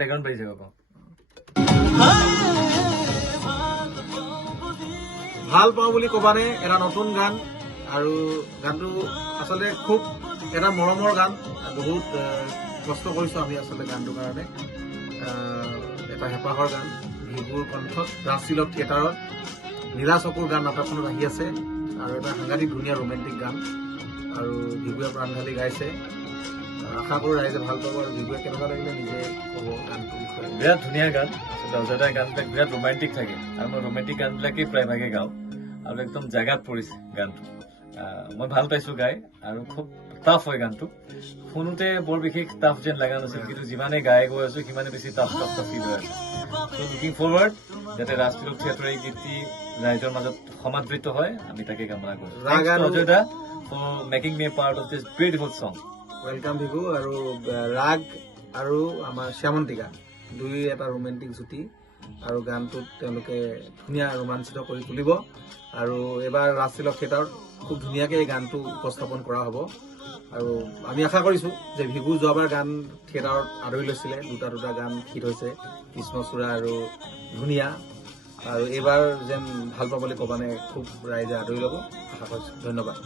Background বাজি যাব পাওঁ। ভাল পাওঁ বুলি কবানে এটা নতুন গান আৰু গানটো আচলতে খুব এটা মৰমৰ গান বহুত কষ্ট কৰিছো আমি আচলতে গানটোৰ কাৰণে এটা হেঁপাহৰ গান ভিগুৰ কণ্ঠত ৰাজতিলক থিয়েটাৰত নীলা চকুৰ গান নাটকখনত আহি আছে আৰু এটা সাংঘাতিক ধুনীয়া ৰোমেণ্টিক গান আৰু ভিগুৱে প্ৰাণ ঢালি গাইছে আশা কৰোঁ ৰাইজে ভাল পাব আৰু ভিগুৱে কেনেকুৱা লাগিলে নিজে ক'ব গানটোৰ বিষয়ে বিৰাট ধুনীয়া গান আচলতে অজয়দাৰ গানবিলাক বিৰাট ৰোমান্টিক থাকে আৰু মই ৰোমান্টিক গানবিলাকেই প্ৰায়ভাগে গাওঁ আৰু একদম জাগাত পৰিছে গানটো মই ভাল পাইছো গাই আৰু খুব টাফ হয় গানটো শুনোতে বৰ বিশেষ টাফ যেন লগা নাছিল কিন্তু যিমানে গাই গৈ আছো সিমানে বেছি টাফ ফিল হৈ আছে চ' লুকিং ফৰৱাৰ্ড যাতে ৰাজতিলক থিয়েটাৰৰ এই গীতটি ৰাইজৰ মাজত সমাদৃত হয় আমি তাকে কামনা কৰিছো অজয়দা for making me a part of this beautiful song welcome ভিগু আৰু ৰাগ আৰু আমাৰ শ্যামন্তিকা দুই এটা ৰোমেণ্টিক জুটি আৰু গানটোত তেওঁলোকে ধুনীয়া ৰোমাঞ্চিত কৰি তুলিব আৰু এইবাৰ ৰাজতিলক থিয়েটাৰত খুব ধুনীয়াকৈ এই গানটো উপস্থাপন কৰা হ'ব আৰু আমি আশা কৰিছোঁ যে ভিগু যোৱাবাৰ গান থিয়েটাৰত আদৰি লৈছিলে দুটা গান হিট হৈছে কৃষ্ণচূড়া আৰু ধুনীয়া আৰু এইবাৰ যেন ভাল পাবলৈ ক'বানে খুব ৰাইজে আদৰি ল'ব আশা কৰিছোঁ ধন্যবাদ